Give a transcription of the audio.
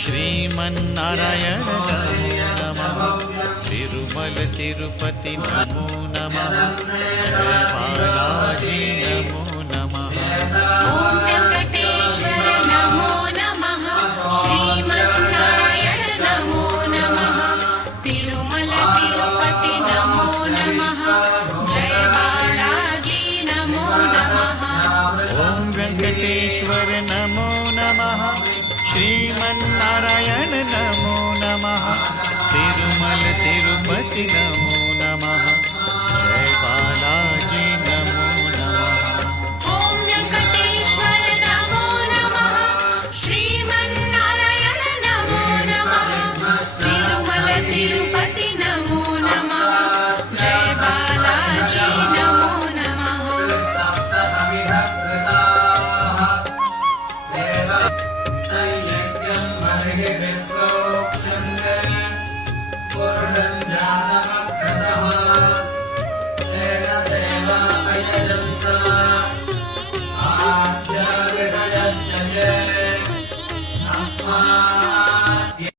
श्रीमन्नारायण नमो नमः। तिरुमल तिरुपति नमो नमः। जय बालाजी नमो नमः। ओम वेंकटेश्वर नमो नमः। श्रीमन्नारायण नमो नमः। तिरुमल तिरुपति नमो नमः। जय बालाजी नमो नमः। ओम वेंकटेश्वर नमो नमः। श्रीमन्नारायण नमो नमः। तिरुमल तिरुपति नमो नमः। जय बालाजी नमो नमः। ओम वेंकटेश्वर नमो नमः। श्रीमन्नारायण नमो नमः। तिरुमल तिरुपति नमो नमः। जय बालाजी नमो नमः।